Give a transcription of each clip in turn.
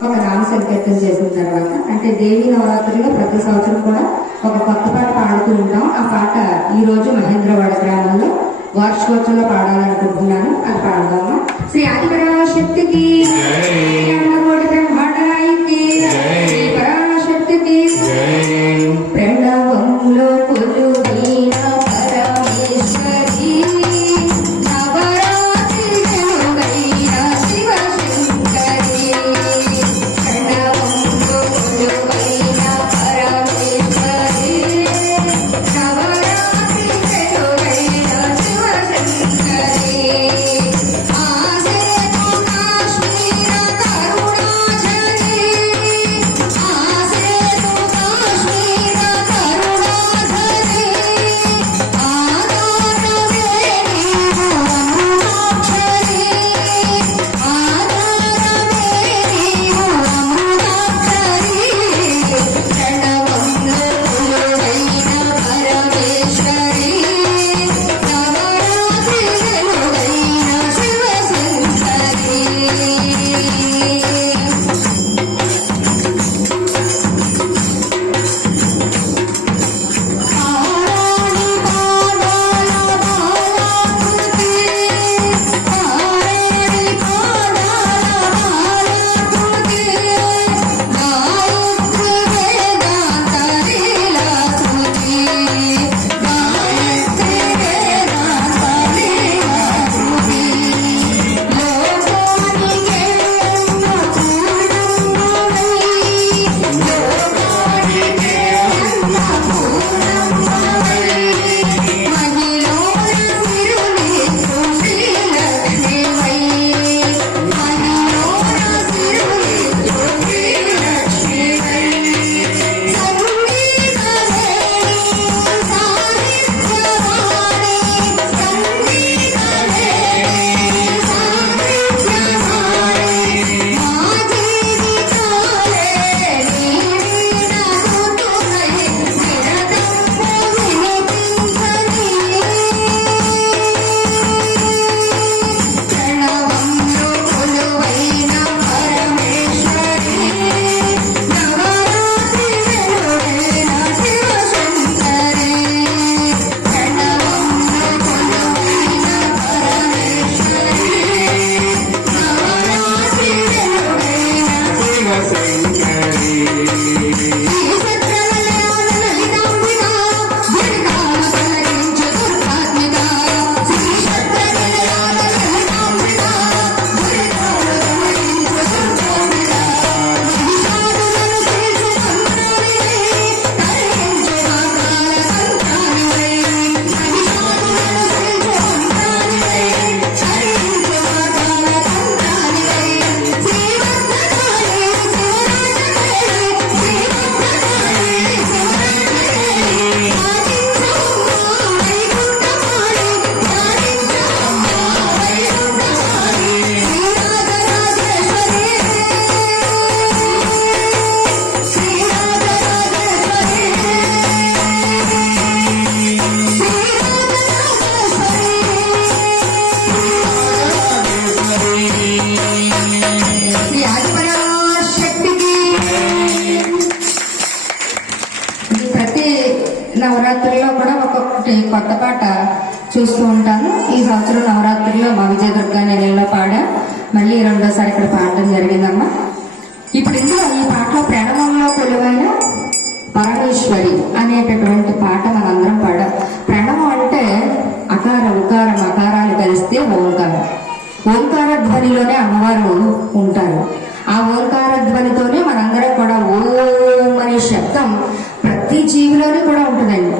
ఒక నామ సంకీర్తన చేసిన తర్వాత అంటే దేవి నవరాత్రిలో ప్రతి సంవత్సరం కూడా ఒక కొత్త పాట పాడుతూ ఉంటాం. ఆ పాట ఈ రోజు మహేంద్రవాడ గ్రామంలో వార్షికోత్సవంలో పాడాలనుకుంటున్నాను. అది పాడదామా? శ్రీ ఆదిపరాశక్తికి బ్రహ్మకోటి ధ్వనిలోనే అమ్మవారు ఉంటారు. ఆ ఓంకార ధ్వనితోనే మనందరం కూడా ఓం అనే శబ్దం ప్రతి జీవిలోనే కూడా ఉంటుందండి.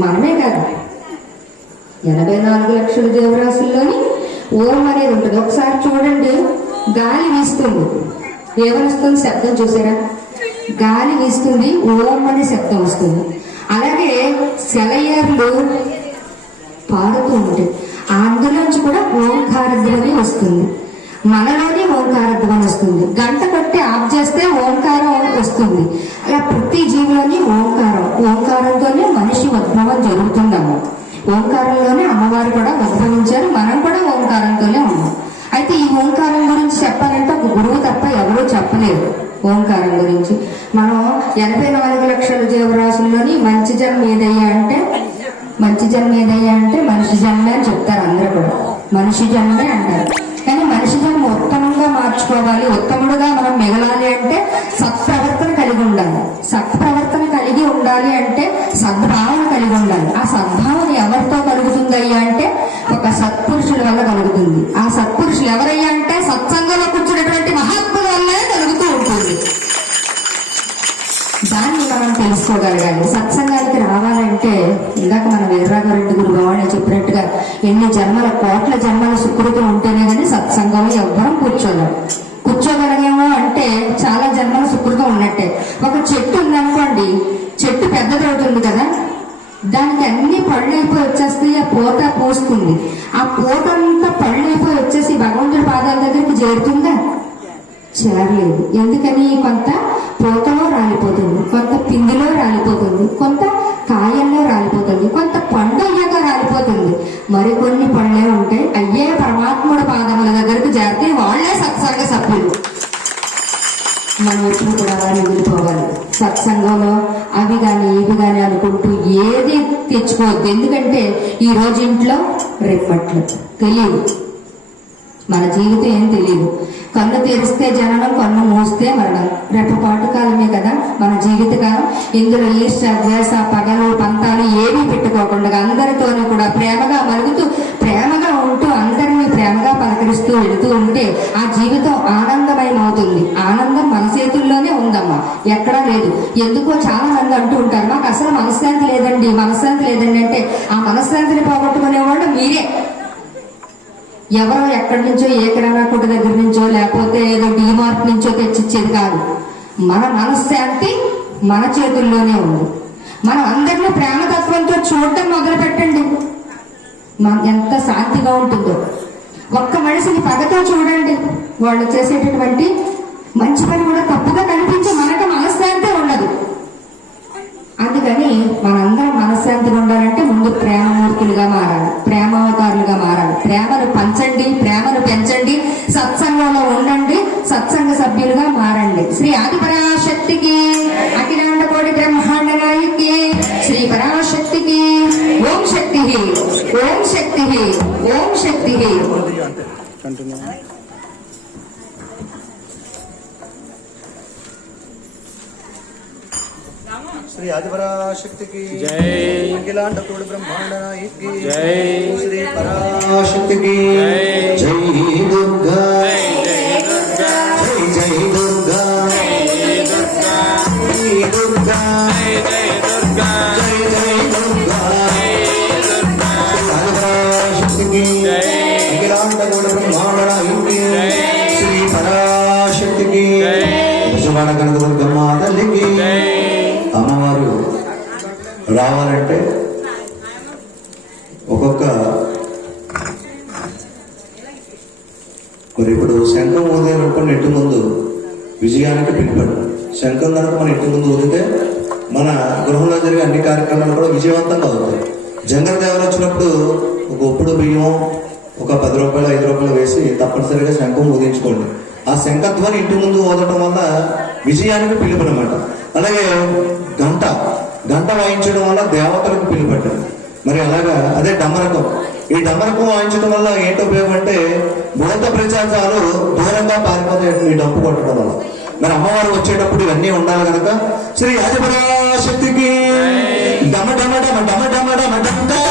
మనమే కాదు. ఎనభై నాలుగు లక్షల జీవరాశుల్లోని ఓం అనేది ఉంటుంది. ఒకసారి చూడండి. గాలి వీస్తుంది. ఏమనిస్తుంది శబ్దం చూసారా? గాలి వీస్తుంది ఓం అనే శబ్దం వస్తుంది. అలాగే సెలయర్లు పాడుతూ ఉంటాయి. అందులోంచి కూడా ఓంకార ధ్వని వస్తుంది. మనలోనే ఓంకార ధ్వని వస్తుంది. గంట కొట్టి ఆఫ్ చేస్తే ఓంకారం వస్తుంది. అలా ప్రతి జీవిలోని ఓంకారం ఓంకారంతోనే మనిషి ఉద్భవం జరుగుతుందమ్మ. ఓంకారంలోనే అమ్మవారు కూడా ఉద్భవించారు మనం కూడా ఓంకారంతోనే ఉన్నాం. అయితే ఈ ఓంకారం గురించి చెప్పాలంటే ఒక గురువు తప్ప ఎవరూ చెప్పలేరు ఓంకారం గురించి. మనం ఎనభై నాలుగు లక్షల జీవరాశుల్లోని మంచి జన్మ ఏదయ్యా అంటే మంచి జన్మ ఏదయ్యా అంటే మనిషి జన్మే అని చెప్తారు అందరూ కూడా. మనిషి జన్మే అంటారు. మార్చుకోవాలి ఉత్తముడుగా మనం మిగలాలి అంటే సత్ప్రవర్తన కలిగి ఉండాలి. సత్ప్రవర్తన కలిగి ఉండాలి అంటే సద్భావన కలిగి ఉండాలి. ఆ సద్భావన ఎవరితో కలుగుతుందయ్యా అంటే ఒక సత్పురుషుల వల్ల కలుగుతుంది. ఆ సత్పురుషులు ఎవరయ్యా అంటే సత్సంగంలో కూర్చున్నటువంటి మహాత్ముల వల్లే కలుగుతుంది. దాన్ని మనం తెలుసుకోగలగాలి. సత్సంగానికి రావాలంటే ఇందాక మన వీరరాఘవరెడ్డి గురు భవాని చెప్పినట్టుగా ఎన్ని జన్మల కోట్ల జన్మల సుకృతం ఉంటేనే కానీ సత్సంగంలో ఎవ్వరం కూర్చోలేం. కూర్చోగలగేమో అంటే చాలా జన్మల సుకృతం ఉన్నట్టే. ఒక చెట్టు ఉందనుకోండి చెట్టు పెద్దదవుతుంది కదా. దానికి అన్ని పళ్ళు అయిపోయి వచ్చేస్తాయి ఆ పూత పూస్తుంది. ఆ పూత అంతా పళ్ళు అయిపోయి వచ్చేసి భగవంతుడి పాదాల దగ్గరికి చేరుతుందా? చేరలేదు. ఎందుకని కొంత పూతలో చేసుకోవద్దు. ఎందుకంటే ఈ రోజు ఇంట్లో రేపట్లు తెలియదు మన జీవితం ఏం తెలియదు కన్ను తెరిస్తే జననం కన్ను మూస్తే మరణం. రెప్పపాటు కాలమే కదా మన జీవితకాలం. ఇందులో ఈర్ష ద్వేష పగలు పంతాలు ఏమీ పెట్టుకోకుండా అందరితోనూ కూడా ప్రేమగా మరుగుతూ ప్రేమగా ఉంటూ అందరినీ ప్రేమగా పలకరిస్తూ వెళుతూ ఉంటే ఆ జీవితం ఆనందమయం అవుతుంది ఆనందం మన ఎక్కడా లేదు. ఎందుకో చాలా మంది అంటూ ఉంటారు మాకు అసలు మనశ్శాంతి లేదండి మనశ్శాంతి లేదండి అంటే ఆ మనశ్శాంతిని పోగొట్టుకునేవాళ్ళు మీరే. ఎవరో ఎక్కడి నుంచో ఏ కిరాణా కొట్టు దగ్గర నుంచో లేకపోతే ఏదో డిమార్ట్ నుంచో తెచ్చిచ్చేది కాదు. మన మనశ్శాంతి మన చేతుల్లోనే ఉంది. మనం అందరినీ ప్రేమతత్వంతో చూడటం మొదలు పెట్టండి మనం ఎంత శాంతిగా ఉంటుందో. ఒక్క మనిషిని పగతో చూడండి. వాళ్ళు చేసేటటువంటి మంచి పని కూడా తప్పుగా కనిపి మనకు మనశ్శాంతి ఉండదు అందుకని మనందరం మనశ్శాంతిగా ఉండాలంటే ముందు ప్రేమమూర్తులుగా మారాలి ప్రేమావతారులుగా మారాలి. ప్రేమను పంచండి ప్రేమను పెంచండి సత్సంగంలో ఉండండి సత్సంగ సభ్యులుగా మారండి. శ్రీ ఆదిపరాశక్తికి అఖిలాండ కోటి బ్రహ్మాండ శ్రీ ఆదిపరాశక్తికి జై. అఖిలాండ కోడి బ్రహ్మాండ నాయకి జై. శ్రీ పరాశక్తికి జై. జై దుర్గా జై మరి ఇప్పుడు శంఖం ఊదేనప్పుడు ఇంటి ముందు విజయానికి పిలుపడు. శంఖం కనుక మన ఇంటి ముందు ఊదితే మన గృహంలో జరిగే అన్ని కార్యక్రమాలు కూడా విజయవంతంగా అవుతాయి. జంగల్ దేవర వచ్చినప్పుడు ఒక ఒప్పుడు బియ్యం ఒక పది రూపాయలు ఐదు రూపాయలు వేసి తప్పనిసరిగా శంఖం ఊదించుకోండి ఆ శంఖధ్వని ఇంటి ముందు ఊదటం వల్ల విజయానికి పిలుపు అనమాట అలాగే గంట గంట వాయించడం వల్ల దేవతలకు పిలుపట్టదు మరి అలాగా అదే డమరకం. ఈ డమరకం వాయించడం వల్ల ఏంటి ఉపయోగం అంటే భూత ప్రచారాలు దూరంగా పారిపోతాయి ఈ డప్పు కొట్టడం వల్ల. మరి అమ్మవారు వచ్చేటప్పుడు ఇవన్నీ ఉండాలి కనుక శ్రీ శక్తికి డమ డమ డమ డమ డమ డమ.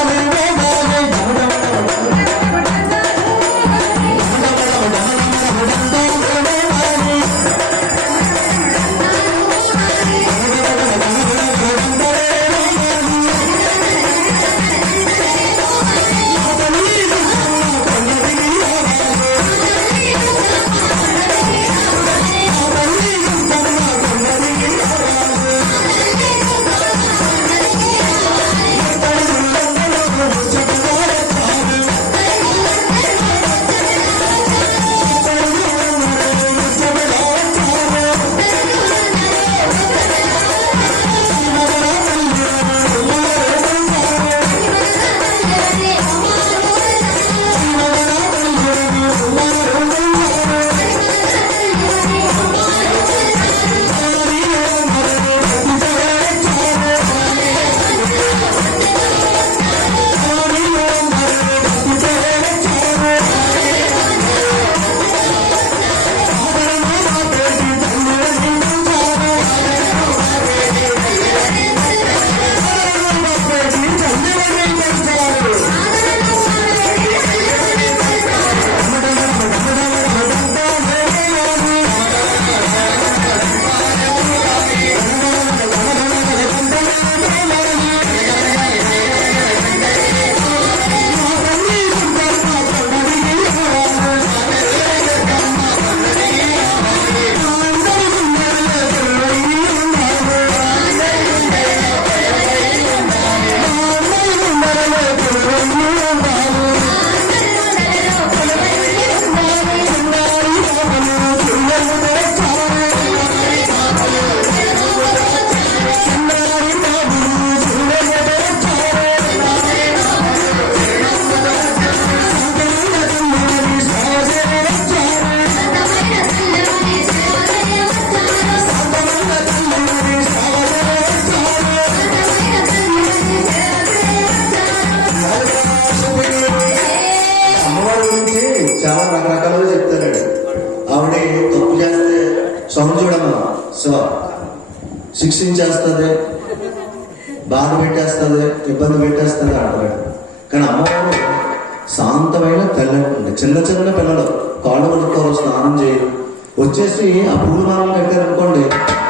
వచ్చేసి ఆ పూలు మనం కట్టారనుకోండి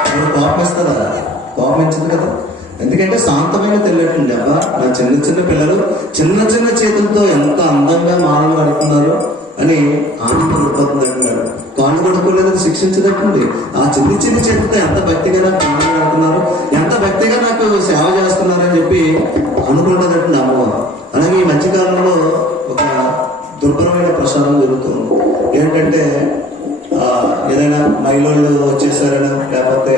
మీరు కోపం ఇస్తుందా కోపం ఇచ్చింది కదా. ఎందుకంటే శాంతమైన తెల్లటండి అబ్బా. నా చిన్న చిన్న పిల్లలు చిన్న చిన్న చేతులతో ఎంత అందంగా మాలలు అడుగుతున్నారు అని ఆనందం ఉత్పత్తి కాళ్ళు కొడుకోలేదు శిక్షించదట్టండి ఆ చిన్న చిన్ని చేతులతో ఎంత భక్తిగా నాకు మాట్లాడుతున్నారు ఎంత భక్తిగా నాకు సేవ చేస్తున్నారని చెప్పి అనుకుంటుందటండి అమ్మవారు అలాగే ఈ మధ్యకాలంలో ఒక దుర్భరమైన ప్రసారం జరుగుతుంది ఏంటంటే ఏదైనా మహిళలు వచ్చేసారని లేకపోతే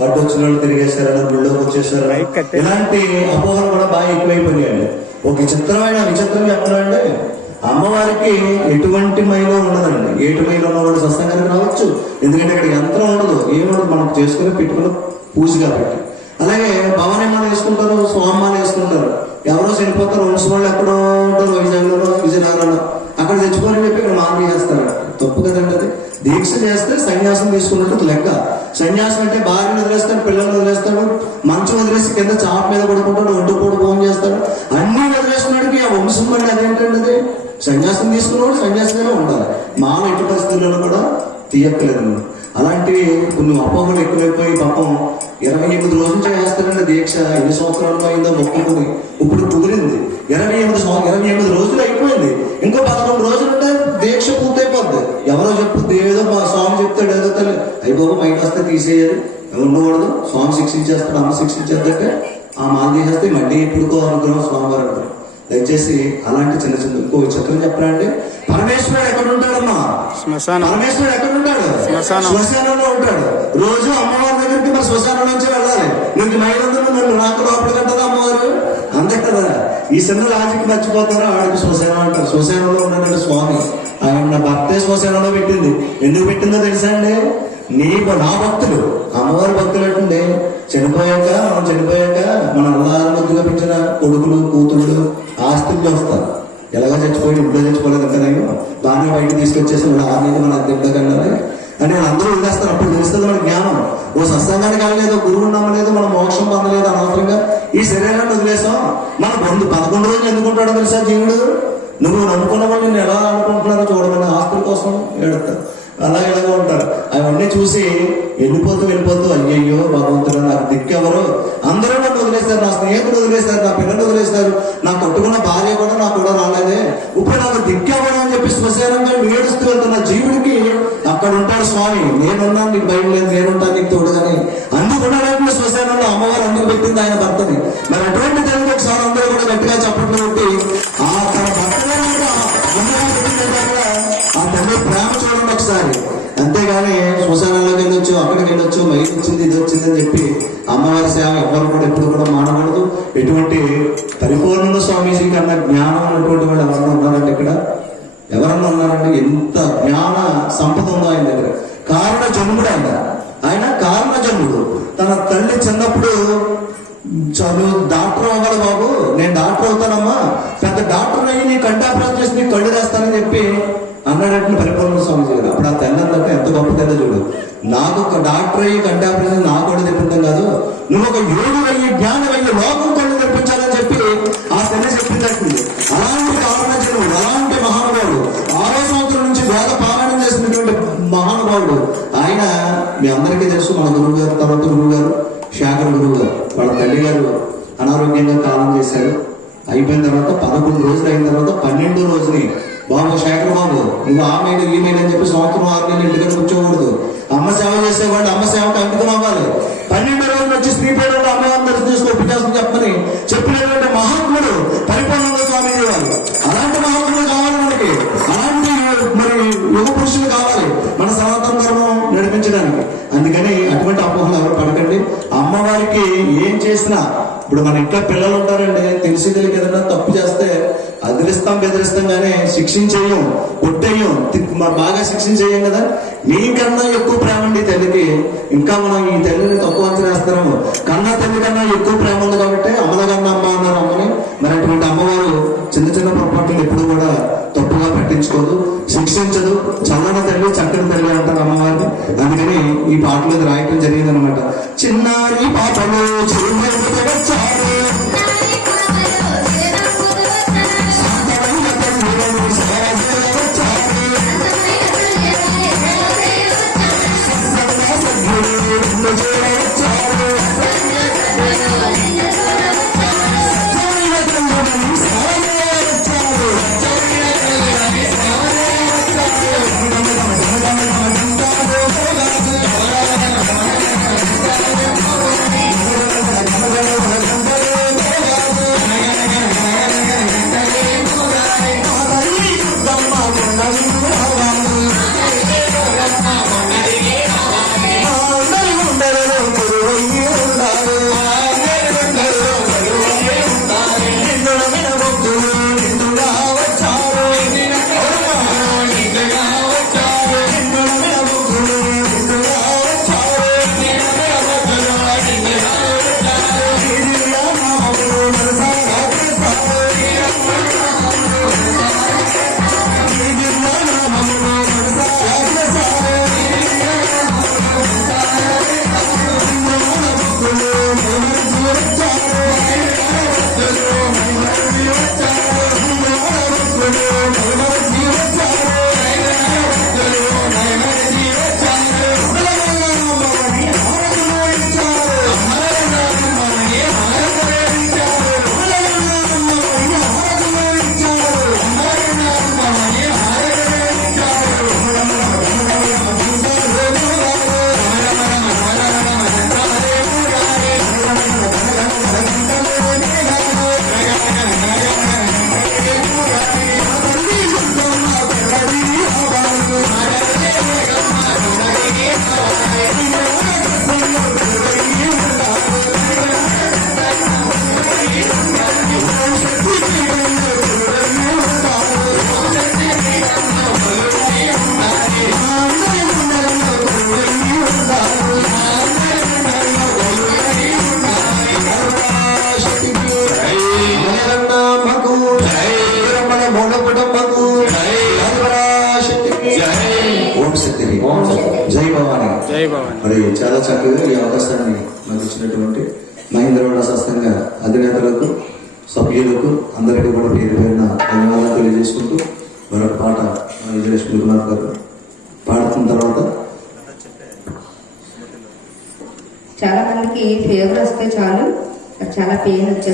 అడ్డు వచ్చిన వాళ్ళు తిరిగేశారని గుళ్ళోకి వచ్చేసారని ఇలాంటి అపోహలు కూడా బాగా ఎక్కువైపోయాయండి ఒక విచిత్రమైన విచిత్రం చెప్పాలంటే అమ్మవారికి ఎటువంటి మైలో ఉండదండి. ఏటు మైలో ఉన్నవాడు సత్సంగానికి రావచ్చు. ఎందుకంటే ఇక్కడ యంత్రం ఉండదు. ఏముండదు? మనం చేసుకుని పెట్టుకుని పూజ కాబట్టి. అలాగే భవనేమాలు వేసుకుంటారు స్వామాలు వేసుకుంటారు. ఎవరో చనిపోతారు వంశ వాళ్ళు ఎక్కడో ఉంటారు వైజాగ్లో విజయనగరంలో అక్కడ తెచ్చుకోవాలని చెప్పి ఇక్కడ మాంది చేస్తారు తప్పు కదండి అది? దీక్ష చేస్తే సన్యాసం తీసుకున్నట్టు లెక్క. సన్యాసం అంటే భార్యను వదిలేస్తాడు పిల్లల్ని వదిలేస్తాడు మంచం వదిలేసి కింద చాప మీద పడుకుంటాడు ఒడ్డు పూట ఫోన్ చేస్తాడు. అన్ని వదిలేస్తున్నాడికి ఆ వంశం మళ్ళీ అదేంటండి అది? సన్యాసం తీసుకున్నవాడు సన్యాసంగానే ఉండాలి. మామ ఎట్టి పరిస్థితుల్లో కూడా తీయక్కలేదు అలాంటివి కొన్ని అపోహలు ఎక్కువైపోయి పాపం ఇరవై ఎనిమిది రోజులు చేస్తారండి దీక్ష. ఎన్ని సంవత్సరాలు అయిందో మొక్కుకుని ఇప్పుడు కుదిరింది. ఇరవై ఎనిమిది సంవ- ఇరవై ఎనిమిది రోజులు అయిపోయి మైండ్ వస్తే తీసేయాలి ఉండకూడదు స్వామి శిక్షించేస్తాడు అమ్మ శిక్షించేద్దంటే ఆ మాల తీసేస్తే మళ్ళీ ఎప్పుడుకో అనుగ్రహం స్వామివారు అంటారు. దయచేసి అలాంటి చిన్న చిన్న ఇంకో చిత్రం చెప్పరా అంటే పరమేశ్వరుడు ఎక్కడ ఉంటాడమ్మా? శ్మశానం. పరమేశ్వరుడు ఎక్కడ ఉంటాడు? శ్మశానం. శ్మశానంలో ఉంటాడు. రోజు అమ్మవారి దగ్గరికి మరి శ్మశానం నుంచి వెళ్ళాలి. నీకు మైలందరూ నన్ను నాకు లోపల కట్టదా అమ్మవారు? అంతే కదా. ఈ చిన్న లాజిక్ మర్చిపోతారు ఆవిడకి శ్మశానం అంటారు. శ్మశానంలో ఉన్నాడు స్వామి ఆయన భర్తే శ్మశానంలో పెట్టింది. ఎందుకు పెట్టిందో తెలుసా అండి? నీ నా భక్తులు. అమ్మవారి భక్తులు ఏంటండి చనిపోయాక మనం చనిపోయాక మన అల్లారు మధ్యలో పెంచిన కొడుకులు కూతుళ్ళు ఆస్తులు వస్తారు ఎలాగో చచ్చిపోయి ఇంట్లో చచ్చిపోలేదు కదా బాగానే బయట తీసుకొచ్చేసి మన ఆర్మీకి మన అద్దె కన్నాలి అని అందరూ వదిలేస్తారు. అప్పుడు తెలుస్తుంది మన జ్ఞానం. ఓ సత్సంగానికి కాలేదు గురువు నమ్మలేదు మనం మోక్షం పొందలేదు అనవసరంగా. ఈ శరీరాన్ని వదిలేసాం. మన బంధు పదకొండు రోజులు ఎందుకుంటాడో తెలుసా జీవుడు? నువ్వు నమ్ముకున్న వాళ్ళు నేను ఎలా అనుకుంటున్నారో చూడమని ఆస్తుల కోసం ఏడుతారు అలా ఇలాగ ఉంటారు. అవన్నీ చూసి వెళ్ళిపోతూ వెళ్ళిపోతూ అయ్యయ్యో భగవంతుడు నాకు దిక్కెవరు. అందరూ నన్ను వదిలేస్తారు నా స్నేహితులు వదిలేస్తారు నా పిల్లలు వదిలేస్తారు నా కొట్టుకున్న భార్య కూడా నాకు కూడా రాలేదే. ఇప్పుడు నాకు దిక్కెవరు అని చెప్పి శ్మశానంగా ఏడుస్తూ వెళ్తున్న జీవుడికి అక్కడ ఉంటాడు స్వామి. నేనున్నాను నీకు భయం లేదు నేనుంటాను నీకు తోడుగాని. అందుకున్నాడంటే శ్మశానంలో అమ్మవారు అందుకు పెట్టింది ఆయన భర్తని. మరి అటువంటి తెలుగు ఒకసారి అందరూ కూడా గట్టిగా చెప్పట్లు పెట్టి శ్మశానంలోకి వెళ్ళొచ్చు అక్కడికి వెళ్ళొచ్చు మైలు వచ్చింది ఇది వచ్చింది అని చెప్పి అమ్మవారి సేవ ఎవరు కూడా ఎప్పుడు కూడా మానకూడదు. ఎటువంటి పరిపూర్ణ స్వామీజీ కన్నా జ్ఞానం ఉన్నటువంటి వాళ్ళు ఎవరన్నా ఉన్నారంటే ఇక్కడ? ఎవరన్నా ఉన్నారంటే ఎంత జ్ఞాన సంపద ఉందో ఆయన దగ్గర. కారణ జన్ముడు ఆయన. ఆయన కారణ జన్ముడు. తన తల్లి చిన్నప్పుడు చదువు డాక్టర్ అవ్వాలి బాబు. నేను డాక్టర్ అవుతానమ్మా. పెద్ద డాక్టర్ అయ్యి నీ కంటాపరేషన్ చేసి నీ కళ్ళు వేస్తానని చెప్పి అన్నాడంటే పరిపూర్ణ స్వామి గారు అంటే గొప్ప తెల్ల చూడు. నాకు ఒక డాక్టర్ అయ్యి కంటాపరేషన్ నా కూడా తెప్పించడం కాదు. నువ్వు ఒక యోగు అయ్యి జ్ఞానం అయ్యి లోకం కళ్ళు తెప్పించాలని చెప్పి ఆ తెల్ల చెప్పిందంటుంది అలాంటి కారణజనుడు అలాంటి మహానుభావుడు ఆరో సంవత్సరం నుంచి వేద పారాయణం చేసినటువంటి మహానుభావుడు. ఆయన మీ అందరికీ తెలుసు మన గురువు గారు తర్వాత గురువు గారు శాఖల గురువు గారు వాళ్ళ తల్లి గారు అనారోగ్యంగా కాలం చేశారు. అయిపోయిన తర్వాత పదకొండు రోజులు అయిన తర్వాత పన్నెండో రోజుని బాబు శేఖర్ బాబు నువ్వు ఆ మీద ఈ అని చెప్పి సంవత్సరం ఆరు నెలలు ఇంటికి కూర్చోకూడదు. అమ్మ సేవ చేసేవాళ్ళు అమ్మ సేవకు అంకితం అవ్వాలి. పన్నెండు రోజులు వచ్చి స్త్రీ పేరు అమ్మవారిని దర్శనం చేసుకుని ఉపన్యాసం చెప్పని చెప్పినటువంటి మహాత్ముడు పరిపూర్ణంగా స్వామి వాళ్ళు అలాంటి మహాత్ముడు కావాలి మనకి. అలాంటి మరి యుగ పురుషులు కావాలి. మన సనాతన ధర్మం నడిపించడానికి. అందుకని అటువంటి అపోహలు ఎవరు పడకండి. అమ్మవారికి ఏం చేసినా ఇప్పుడు మన ఇంట్లో పిల్లలు ఉంటారండి తెలిసి తెలియక ఏదైనా తప్పు చేస్తే అదిరిస్తాం బెదిరిస్తాం కానీ శిక్షించేయం కొట్టేయం బాగా శిక్షించేయం కదా? నీకన్నా ఎక్కువ ప్రేమ ఉంది తల్లికి. ఇంకా మనం ఈ తల్లిని తక్కువ అంచనేస్తున్నాము కన్నా తల్లి కన్నా ఎక్కువ ప్రేమ ఉంది కాబట్టి అమ్మల కన్నా అమ్మ అన్నారు అమ్మని. మరి అటువంటి అమ్మవారు చిన్న చిన్న పొరపాట్లు ఎప్పుడు కూడా పట్టించుకోదు శిక్షించదు. చల్లని తల్లి చక్కని తల్లి అంటారు అమ్మవారిని. అందుకని ఈ పాటలు రాయటం జరిగిందనమాట చిన్నారి పాటలు చిరునవ్వు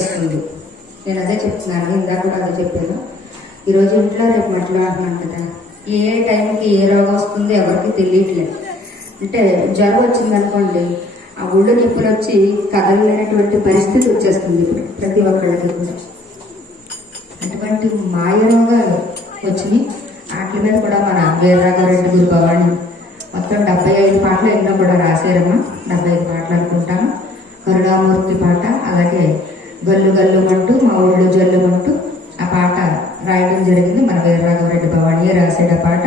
పెయిన్ నేను అదే చెప్తున్నాను ఇందాక కూడా అదే చెప్పాను. ఈరోజు ఇంట్లో రేపు మాట్లాడుతున్నాను కదా. ఏ టైంకి ఏ రోగం వస్తుందో ఎవరికి తెలియట్లేదు. అంటే జ్వరం వచ్చిందనుకోండి ఆ ఒళ్ళు నొప్పులు వచ్చి కదలలేనటువంటి పరిస్థితి వచ్చేస్తుంది ఇప్పుడు ప్రతి ఒక్కళ్ళకి కూడా. అటువంటి మాయ రోగాలు వచ్చినాయి. వాటి మీద కూడా మన వీరరాఘవరెడ్డి గురు భవాని మొత్తం డెబ్బై ఐదు పాటలు ఎన్నో కూడా రాశారమ్మా. డెబ్బై ఐదు పాటలు అనుకుంటాను. కరుణామూర్తి పాట అలాగే గల్లు గల్లుమంటూ మా ఊళ్ళో జల్లుమంటూ ఆ పాట రాయడం జరిగింది. మన వీరరాఘవరెడ్డి భవానియే రాసాడు ఆ పాట.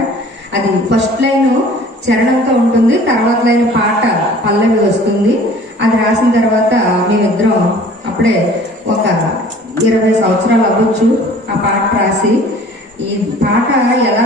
అది ఫస్ట్ లైన్ చరణంతో ఉంటుంది తర్వాత లైన్ పాట పల్లవి వస్తుంది. అది రాసిన తర్వాత మేమిద్దరం అప్పుడే ఒక ఇరవై సంవత్సరాలు అవ్వచ్చు ఆ పాట రాసి. ఈ పాట ఎలా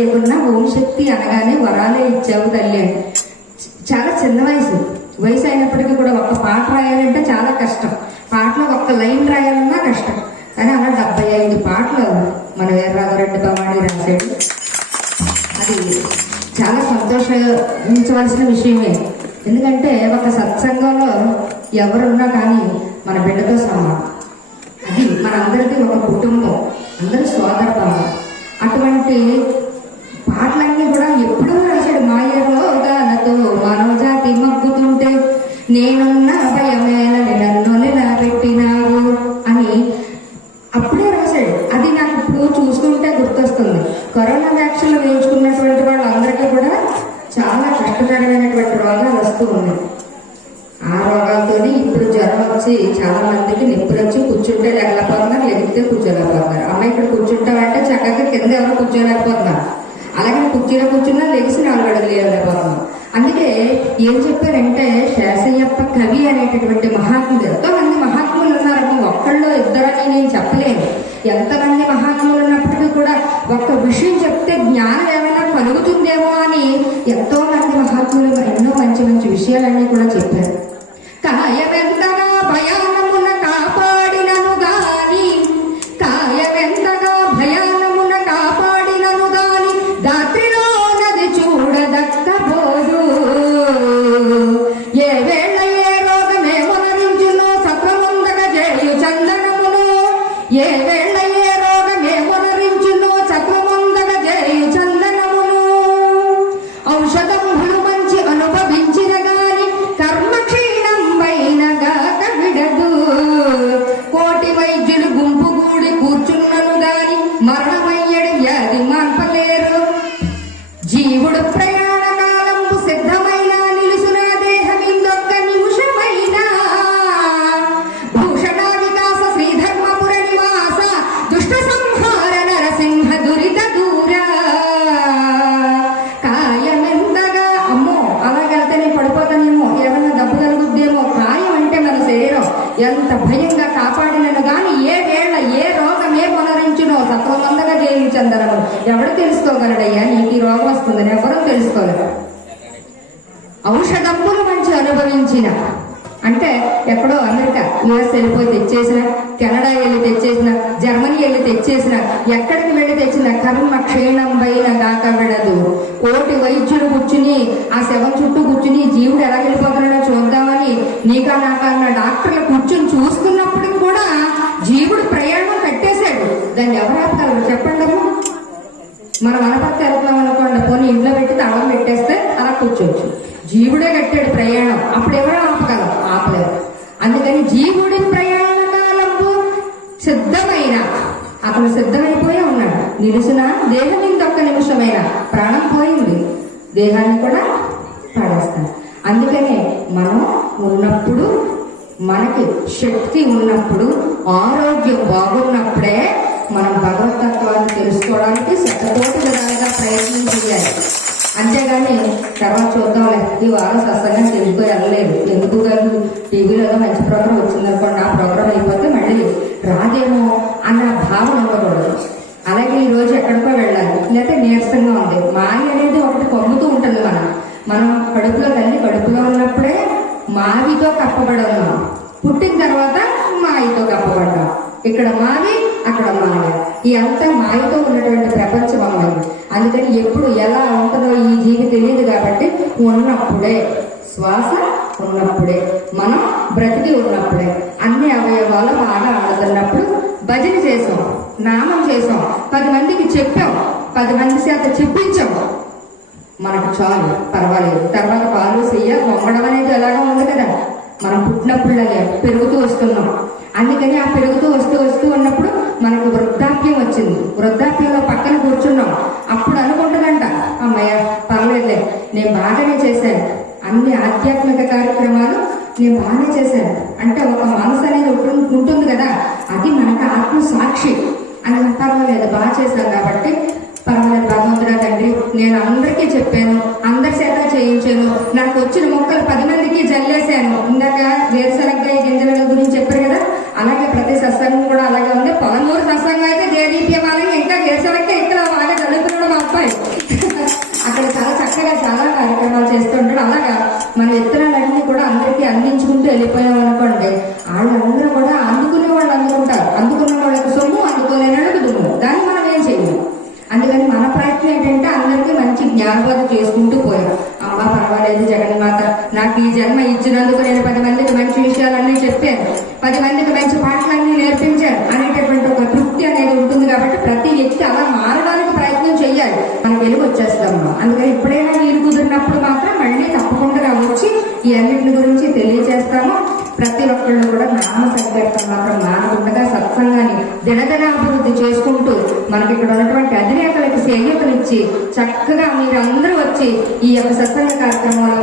తెలియకుండా ఓంశక్తి అనగానే వరాలే ఇచ్చావు తల్లి అని. చాలా చిన్న వయసు. వయసు అయినప్పటికీ కూడా ఒక్క పాట రాయాలంటే చాలా కష్టం. పాటలో ఒక్క లైన్ రాయాలన్నా కష్టం. కానీ అలా డెబ్బై ఐదు పాటలు మన వీరరాఘరెడ్డి భవాని రాశాడు. అది చాలా సంతోషించవలసిన విషయమే. ఎందుకంటే ఒక సత్సంగంలో ఎవరున్నా కానీ మన బిడ్డతో సమానం. అది మనందరికీ ఒక కుటుంబం. అందరూ సోదర భావం అటువంటి పాటలన్నీ కూడా ఎప్పుడూ రాశాడు మాయలో గాలతో జాతి మగ్గుతుంటే నేనున్న భయమేలని నన్ను నిలబెట్టినావు అని అప్పుడే రాశాడు. అది నాకు ఇప్పుడు చూస్తుంటే గుర్తొస్తుంది. కరోనా వ్యాక్సిన్లు వేయించుకున్నటువంటి వాళ్ళందరికీ కూడా చాలా కష్టకరమైనటువంటి రోగాలు వస్తూ ఉన్నాయి. ఆ రోగాలతోనే ఇప్పుడు జ్వరం వచ్చి చాలా మందికి నిప్పులు వచ్చి కూర్చుంటే లేకపోతున్నారు లేకపోతే కూర్చోలేకపోతున్నారు. అమ్మ ఇక్కడ కూర్చుంటామంటే చక్కగా కింద ఎవరు కూర్చోలేకపోతున్నారు. అలాగే కుర్చీలో కూర్చున్నా లెగిసి నాలుగు అడుగులు లేవలేకపోతున్నాం అందుకే ఏం చెప్పారంటే శేషయ్యప్ప కవి అనేటటువంటి మహాత్ముడు. ఎంతో మంది మహాత్ములు ఉన్నారని ఒక్కళ్ళు ఇద్దరని నేను చెప్పలేను. ఎంతమంది మహాత్ములు ఉన్నప్పటికీ కూడా ఒక్క విషయం చెప్తే జ్ఞానం ఏమైనా కలుగుతుందేమో అని ఎంతో మంది మహాత్ములు ఎన్నో మంచి మంచి విషయాలన్నీ కూడా చెప్పారు. మంచి అంటే ఎక్కడో అమెరికా యుఎస్ వెళ్ళిపోయి తెచ్చేసిన కెనడా వెళ్ళి తెచ్చేసిన జర్మనీ వెళ్ళి తెచ్చేసిన ఎక్కడికి వెళ్ళి తెచ్చిన కర్మ క్షీణం పైన కాక విడదు కోటి వైద్యులు కూర్చుని ఆ శవం చుట్టూ కూర్చుని జీవుడు ఎలా వెళ్ళిపోతున్నాడో చూద్దామని నీకా నాకా డాక్టర్లు కూర్చుని చూస్తున్నప్పటికి కూడా జీవుడు ప్రయాణం కట్టేశాడు. దాన్ని ఎవరు ఆపుతారు? చెప్పండి మనం అనపత్తి వెళ్తున్నాం అనుకోండి పోనీ ఇంట్లో పెట్టి తాళం పెట్టేస్తే అలా కూర్చోవచ్చు. జీవుడే కట్టాడు ప్రయాణం. అప్పుడు ఎవరో ఆపగలం? ఆపలేరు. అందుకని జీవుడి ప్రయాణ కాలంపు సిద్ధమైన అతను సిద్ధమైపోయే ఉన్నాడు. నిలుచున? దేహం ఇంకొక నిమిషమైన? ప్రాణం పోయింది. దేహాన్ని కూడా పడేస్తాడు. అందుకనే మనం ఉన్నప్పుడు మనకి శక్తి ఉన్నప్పుడు ఆరోగ్యం బాగున్నప్పుడే మనం భగవతత్వాన్ని తెలుసుకోవడానికి శతకోటి విధాలుగా ప్రయత్నం చేయాలి. ప్రతి వారం సత్సంగం తెలుగుతో వెళ్ళలేదు. ఎందుకు కాదు టీవీలో మంచి ప్రోగ్రాం వచ్చిందనుకోండి ఆ ప్రోగ్రాం అయిపోతే మళ్ళీ రాదేమో అన్న భావన ఉండకూడదు. అలాగే ఈ రోజు ఎక్కడికో వెళ్ళాలి. లేకపోతే నీరసంగా ఉంది. మాయ అనేది ఒకటి పొంగుతూ ఉంటుంది మనం. మనం కడుపులో తల్లి కడుపులో ఉన్నప్పుడే మావితో కప్పబడి ఉన్నాం. పుట్టిన తర్వాత మాయతో కప్పబడ్డాం. ఇక్కడ మావి అక్కడ మాయ. ఈ అంతా మాయతో ఉన్నటువంటి ప్రపంచం అన్నది అందుకని ఎప్పుడు ఉన్నప్పుడే శ్వాస ఉన్నప్పుడే మనం బ్రతికి ఉన్నప్పుడే అన్ని అవయవాలు బాగా ఆడుతున్నప్పుడు భజన చేసాం నామం చేసాం పది మందికి చెప్పాం పది మంది చేత చెప్పించాం. మనకు చాలు పర్వాలేదు. తర్వాత పాలు చెయ్య వంగడం అనేది ఎలాగో ఉంది కదా. మనం పుట్టినప్పుడులాగే పెరుగుతూ వస్తున్నాం. అందుకని ఆ పెరుగుతూ వస్తూ వస్తూ ఉన్నప్పుడు మనకు వృద్ధాప్యం వచ్చింది. వృద్ధాప్యంలో పక్కన కూర్చున్నాం. అప్పుడు అనుకుంటుందంట అమ్మయ్య నేను బాగానే చేశాను. అన్ని ఆధ్యాత్మిక కార్యక్రమాలు నేను బాగానే చేశాను. అంటే ఒక మనసు అనేది ఉంటుంది ఉంటుంది కదా. అది మనకు ఆత్మ సాక్షి అని పర్వాలేదు బాగా చేశాను కాబట్టి పర్వాలేదు. భగవంతుడా తండ్రి నేను అందరికీ చెప్పాను అందరి చేత చేయించాను. నాకు వచ్చిన మొక్కలు పది మందికి జల్లేశాను. ఇందాక వేరుశనగకాయ గింజల గురించి చెప్పారు కదా. అలాగే ప్రతి సత్సంగం కూడా అలాగే ఉంది. పొలమూరు సత్సంగం అయితే దేదీప్యమాలని ఇంకా వేరుశనగకాయ ఇక్కడ బాగా చదువుతున్నాడు మా అబ్బాయి. అక్కడ చేస్తుంటాడు. అలాగా మన విత్తనాలన్నీ కూడా అందరికీ అందించుకుంటూ వెళ్ళిపోయాం అనుకోండి వాళ్ళందరూ కూడా అందుకునే వాళ్ళు అందుకుంటారు అందుకున్న వాళ్ళకి సొమ్ము అందుకోలేని వాళ్ళకి దుమ్ము దాన్ని మనం ఏం చేయము అందుకని మన ప్రయత్నం ఏంటంటే అందరికీ మంచి జ్ఞానబోధ చేసుకుంటూ పోయాం అమ్మ పర్వాలేదు జగన్మాత నాకు ఈ జన్మ ఇచ్చినందుకు నేను పది మందికి మంచి విషయాలన్నీ చెప్పాను పది మందికి మంచి పాటలన్నీ నేర్పించాను అనేటటువంటి ఒక తృప్తి అనేది ఉంటుంది కాబట్టి ప్రతి వ్యక్తి అలా మారడానికి ప్రయత్నం చేయాలి మన వెలుగు వచ్చేస్తుంది ఉన్నాం అందుకని ఎప్పుడైనా వీలు కుదిరినప్పుడు మాత్రం మళ్ళీ తప్పకుండా వచ్చి ఈ అన్నింటి గురించి తెలియజేస్తాము ప్రతి ఒక్కళ్ళు కూడా నామ సంకీర్తన మాత్రం మానకుండా సత్సంగాన్ని దినదినాభివృద్ధి చేసుకుంటూ మనకి ఇక్కడ ఉన్నటువంటి అధినేతలకు సేవకునిచ్చి చక్కగా మీరందరూ వచ్చి ఈ యొక్క సత్సంగ కార్యక్రమంలో